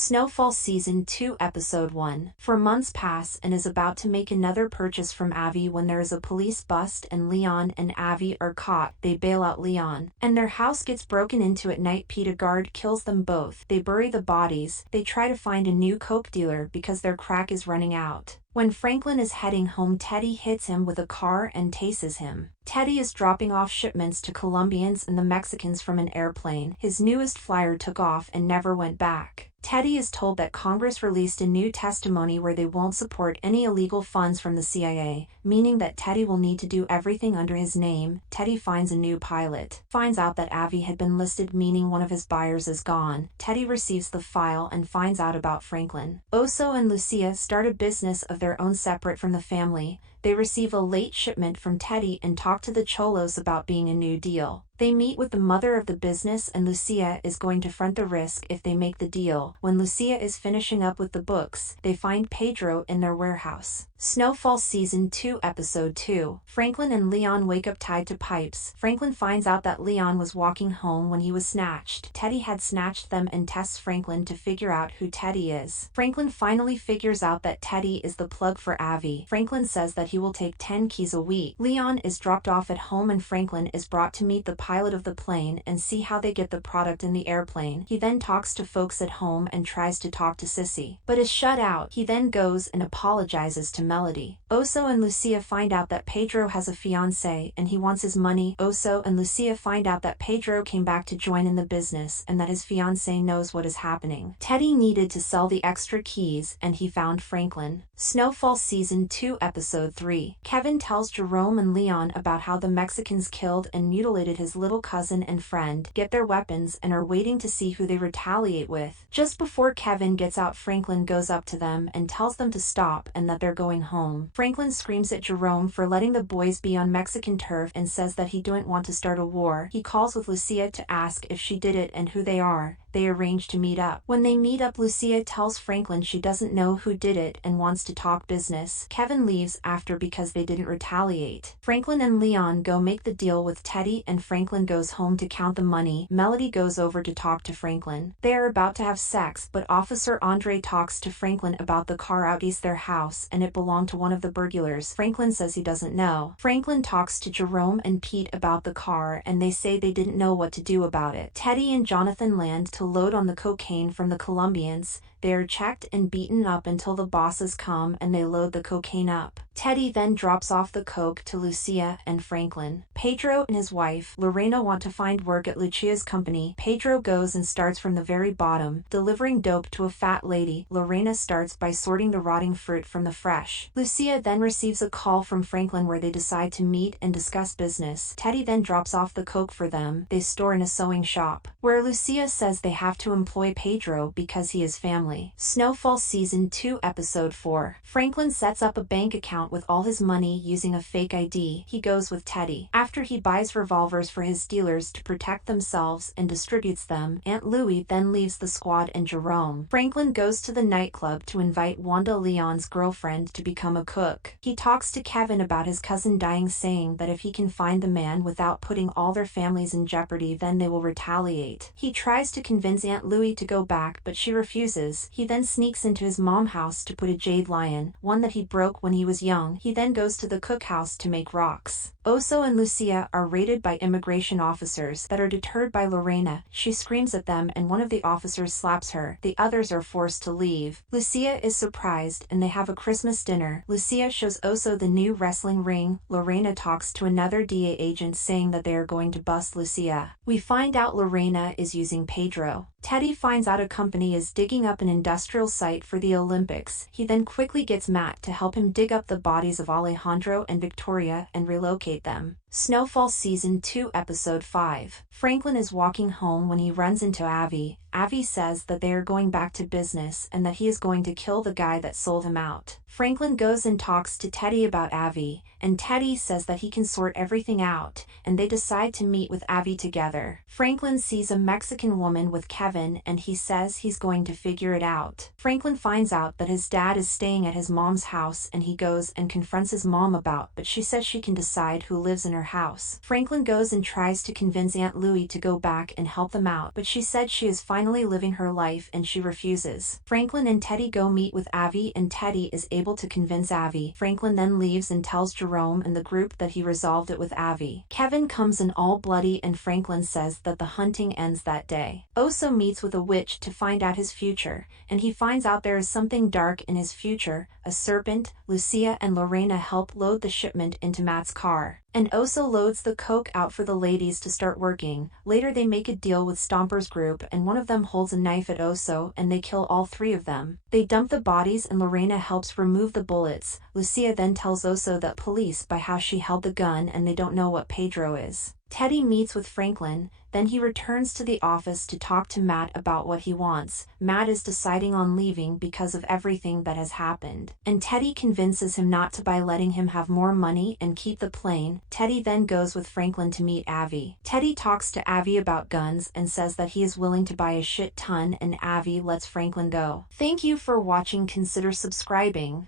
Snowfall Season 2 Episode 1. For months pass and is about to make another purchase from Avi when there is a police bust and Leon and Avi are caught. They bail out Leon, and their house gets broken into at night. Pete, a guard, kills them both. They bury the bodies. They try to find a new coke dealer because their crack is running out. When Franklin is heading home, Teddy hits him with a car and tases him. Teddy is dropping off shipments to Colombians and the Mexicans from an airplane. His newest flyer took off and never went back. Teddy is told that Congress released a new testimony where they won't support any illegal funds from the CIA, meaning that Teddy will need to do everything under his name. Teddy finds a new pilot, finds out that Avi had been listed, meaning one of his buyers is gone. Teddy receives the file and finds out about Franklin. Oso and Lucia start a business of their own separate from the family. They receive a late shipment from Teddy and talk to the Cholos about being a new deal. They meet with the mother of the business and Lucia is going to front the risk if they make the deal. When Lucia is finishing up with the books, they find Pedro in their warehouse. Snowfall Season 2 Episode 2. Franklin and Leon wake up tied to pipes. Franklin finds out that Leon was walking home when he was snatched. Teddy had snatched them and tests Franklin to figure out who Teddy is. Franklin finally figures out that Teddy is the plug for Avi. Franklin says that he will take 10 keys a week. Leon is dropped off at home and Franklin is brought to meet the pilot of the plane and see how they get the product in the airplane. He then talks to folks at home and tries to talk to Sissy, but is shut out. He then goes and apologizes to Melody. Oso and Lucia find out that Pedro has a fiancé and he wants his money. Oso and Lucia find out that Pedro came back to join in the business and that his fiancé knows what is happening. Teddy needed to sell the extra keys and he found Franklin. Snowfall Season 2 Episode 3. Kevin tells Jerome and Leon about how the Mexicans killed and mutilated his little cousin and friend, get their weapons and are waiting to see who they retaliate with. Just before Kevin gets out, Franklin goes up to them and tells them to stop and that they're going home. Franklin screams at Jerome for letting the boys be on Mexican turf and says that he don't want to start a war. He calls with Lucia to ask if she did it and who they are. They arrange to meet up. When they meet up, Lucia tells Franklin she doesn't know who did it and wants to talk business. Kevin leaves after because they didn't retaliate. Franklin and Leon go make the deal with Teddy and Franklin goes home to count the money. Melody goes over to talk to Franklin. They are about to have sex, but Officer Andre talks to Franklin about the car out east their house and it belonged to one of the burglars. Franklin says he doesn't know. Franklin talks to Jerome and Pete about the car and they say they didn't know what to do about it. Teddy and Jonathan land to load on the cocaine from the Colombians. They are checked and beaten up until the bosses come and they load the cocaine up. Teddy then drops off the coke to Lucia and Franklin. Pedro and his wife, Lorena, want to find work at Lucia's company. Pedro goes and starts from the very bottom, delivering dope to a fat lady. Lorena starts by sorting the rotting fruit from the fresh. Lucia then receives a call from Franklin where they decide to meet and discuss business. Teddy then drops off the coke for them. They store in a sewing shop, where Lucia says they have to employ Pedro because he is family. Snowfall Season 2 Episode 4. Franklin sets up a bank account with all his money using a fake ID. He goes with Teddy. After he buys revolvers for his dealers to protect themselves and distributes them, Aunt Louie then leaves the squad and Jerome. Franklin goes to the nightclub to invite Wanda, Leon's girlfriend, to become a cook. He talks to Kevin about his cousin dying, saying that if he can find the man without putting all their families in jeopardy, then they will retaliate. He tries to convince Aunt Louie to go back, but she refuses. He then sneaks into his mom's house to put a jade lion, one that he broke when he was young. He then goes to the cookhouse to make rocks. Oso and Lucia are raided by immigration officers that are deterred by Lorena. She screams at them and one of the officers slaps her. The others are forced to leave. Lucia is surprised and they have a Christmas dinner. Lucia shows Oso the new wrestling ring. Lorena talks to another DA agent saying that they are going to bust Lucia. We find out Lorena is using Pedro. Teddy finds out a company is digging up an industrial site for the Olympics. He then quickly gets Matt to help him dig up the bodies of Alejandro and Victoria and relocate them. Snowfall Season 2 Episode 5. Franklin is walking home when he runs into Avi. Avi says that they are going back to business and that he is going to kill the guy that sold him out. Franklin goes and talks to Teddy about Avi, and Teddy says that he can sort everything out, and they decide to meet with Avi together. Franklin sees a Mexican woman with Kevin and he says he's going to figure it out. Franklin finds out that his dad is staying at his mom's house and he goes and confronts his mom about, but she says she can decide who lives in her her house. Franklin goes and tries to convince Aunt Louie to go back and help them out, but she said she is finally living her life and she refuses. Franklin and Teddy go meet with Avi and Teddy is able to convince Avi. Franklin then leaves and tells Jerome and the group that he resolved it with Avi. Kevin comes in all bloody and Franklin says that the hunting ends that day. Oso meets with a witch to find out his future, and he finds out there is something dark in his future. A serpent. Lucia and Lorena help load the shipment into Matt's car, and Oso loads the coke out for the ladies to start working. Later they make a deal with Stomper's group and one of them holds a knife at Oso and they kill all three of them. They dump the bodies and Lorena helps remove the bullets. Lucia then tells Oso that police by how she held the gun and they don't know what Pedro is. Teddy meets with Franklin, then he returns to the office to talk to Matt about what he wants. Matt is deciding on leaving because of everything that has happened, and Teddy convinces him not to by letting him have more money and keep the plane. Teddy then goes with Franklin to meet Avi. Teddy talks to Avi about guns and says that he is willing to buy a shit ton and Avi lets Franklin go. Thank you for watching. Consider subscribing.